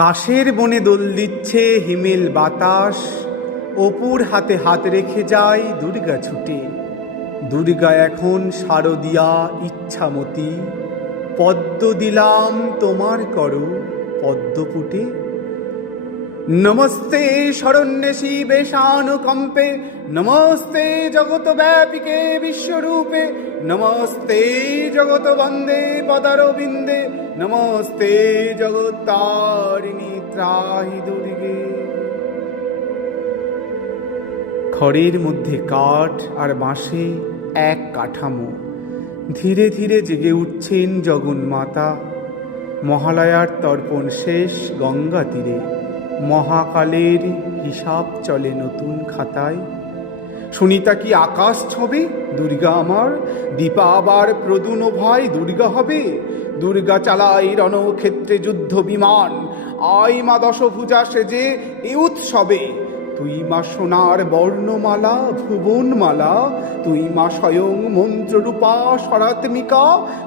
কাশের বনে দোল দিচ্ছে হিমেল বাতাস, অপুর হাতে হাত রেখে যায় দুর্গা ছুটে। দুর্গা এখন শারদিয়া ইচ্ছামতী, পদ্ম দিলাম তোমার করো পদ্মপুটে। নমস্তে শরণ্যে বেশানুকম্পে, নমস্তে জগত ব্যাপিকে বিশ্বরূপে, নমস্তে জগত বন্দে পদারবিন্দে, নমস্তে জগত্তারিণী ত্রাহি দুর্গে। খড়ের মধ্যে কাঠ আর বাঁশে এক কাঠামো, ধীরে ধীরে জেগে উঠছেন জগন্মাতা। মহালয়ার তর্পণ শেষ গঙ্গা তীরে, মহাকালের হিসাব চলে নতুন খাতায়। সুনিতা কি আকাশ ছবে দুর্গা আমার, দীপা আবার প্রদুন ভাই দুর্গা হবে। দুর্গা চালাই রণক্ষেত্রে যুদ্ধ বিমান, আই মা দশভুজা সেজে এ উৎসবে। তুই মা সোনার বর্ণমালা ভুবনমালা, তুই মা স্বয়ং মন্ত্ররূপা সরাত্মিকা।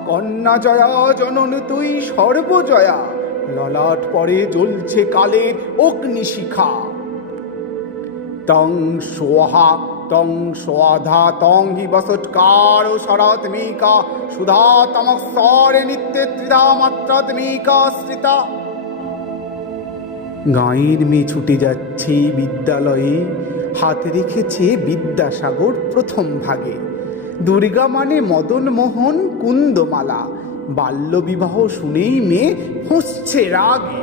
কন্যা জয়া জনন তুই সর্বজয়া, ললাট পরে জ্বলছে কালের অগ্নিশিখা। তং সোহা তং সোধা তং হি বসৎকার সরাত্মিকা, সুধা তমস্বরে নিত্যে ত্রিধা মাত্রাত্মিকা শ্রিতা। গাঁয়ের মেয়ে ছুটে যাচ্ছে বিদ্যালয়ে, হাত রেখেছে বিদ্যাসাগর প্রথম ভাগে। দুর্গা মানে মদন মোহন কুন্দমালা, বাল্যবিবাহ শুনেই মেয়ে ফুঁসছে রাগে।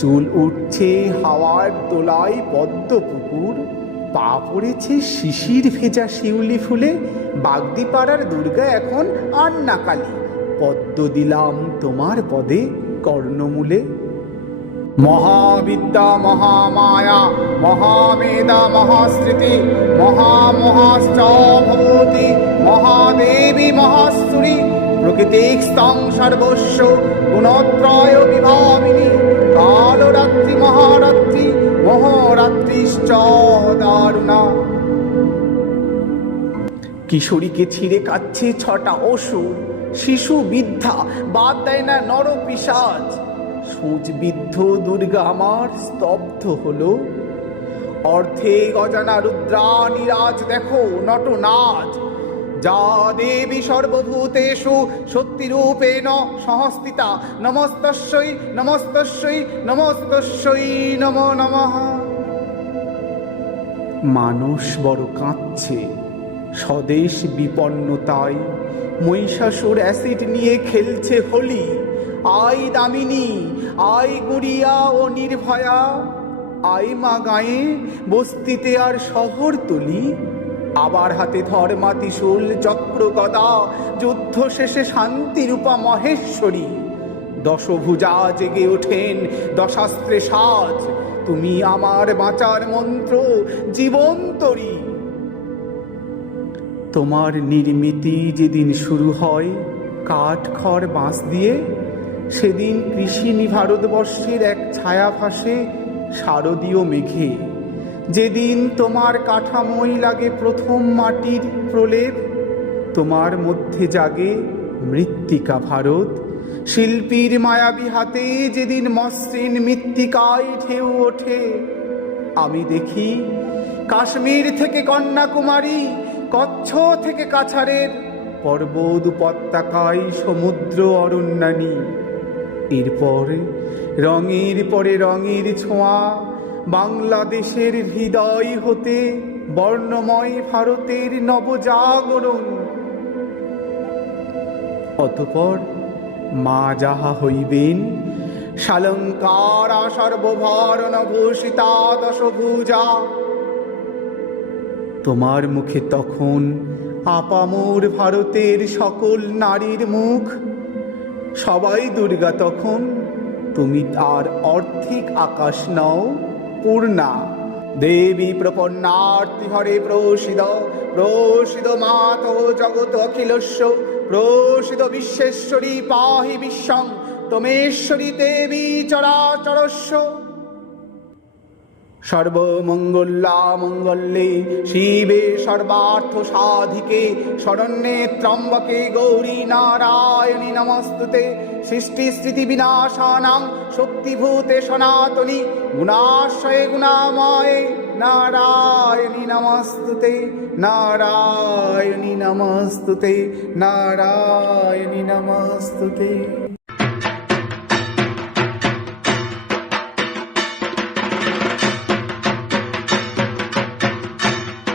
চুল উঠছে হাওয়ার দোলায় পদ্ম পুকুর, পা পড়েছে শিশির ভেজা শিউলি ফুলে। বাগদিপাড়ার দুর্গা এখন আর নাকালি, পদ্ম দিলাম তোমার পদে কর্ণমূলে। মহাবিদ্যা মহামায়া মহামেধা মহাস্মৃতি, মহামহাশ্চ ভবতি মহাদেবী মহাসুরী। প্রকৃতিস্তং সর্বস্ব গুণত্রয় বিভাবিনী, কালরাত্রি মহারাত্রি মহারাত্রিশ্চ দারুণা। কিশোরীকে ছিঁড়ে কাচ্ছে ছটা অসুর, শিশু বৃদ্ধা বাদ দেয় না নর পিশাচ। সূচবিদ্ধ দুর্গা আমার স্তব্ধ হলো, অর্ধে অজানা রুদ্রানিরাজ দেখো নটনাচ। যা দেবী সর্বভূতেষু শক্তিরূপেণ সংস্থিতা, নমস্তস্যৈ নমস্তস্যৈ নমস্তস্যৈ নমো নমঃ। মানুষ বড় কাঁদছে, স্বদেশ বিপন্নতায়। মহিষাসুর অ্যাসিড নিয়ে খেলছে হোলি। আই দামিনী, আই গুড়িয়া ও নির্ভয়া, আই মা গায়ে বস্তিতে আর শহর তুলি। আবার হাতে ধর্মা ত্রিশূল চক্র গদা, যুদ্ধ শেষে শান্তিরূপা মহেশ্বরী। দশভুজা জেগে ওঠেন দশাস্ত্রে সাজ, তুমি আমার বাঁচার মন্ত্র জীবন্তরী। তোমার নির্মিতি যেদিন শুরু হয় কাঠ খড় বাঁশ দিয়ে, সেদিন কৃষিনী ভারতবর্ষের এক ছায়া ভাসে শারদীয় মেঘে। যেদিন তোমার কাঠামোই লাগে প্রথম মাটির প্রলেপ, তোমার মধ্যে জাগে মৃত্তিকা ভারত। শিল্পীর মায়াবী হাতে যেদিন মসৃণ মৃত্তিকায় ঢেউ ওঠে, আমি দেখি কাশ্মীর থেকে কন্যাকুমারী, কচ্ছ থেকে কাছাড়ের পর্বত উপত্যকায় সমুদ্র অরণ্যানী। এরপর রঙের পরে রঙের ছোঁয়া, বাংলাদেশের হৃদয় হতে বর্ণময় ভারতের নবজাগরণ। অতঃপর মা যাহা হইবেন, শালঙ্কারা সর্বভরণ ভূষিতা দশভুজা। তোমার মুখে তখন আপামোর ভারতের সকল নারীর মুখ। সবাই দুর্গা তখন, তুমি তার অর্ধেক আকাশ নও পূর্ণা। দেবী প্রপন্নার্তি হরে প্রসিদ, প্রসিদ মাত জগৎ অখিলস্য। প্রসিদ বিশ্বেশ্বরী পাহি বিশ্বং, তমেশ্বরী দেবী চরাচরস্য। সর্বমঙ্গলা মঙ্গলে শিবে সর্বার্থ সাধিকে শরণ্যে ত্র্যম্বকে গৌরী নারায়ণী নমস্তুতে। সৃষ্টি স্থিতি বিনাশানাং শক্তিভূতে সনাতনী গুণাশ্রয়ে গুণাময়ে নারায়ণী নমস্তুতে। নারায়ণী নমস্তুতে। নারায়ণী নমস্তুতে।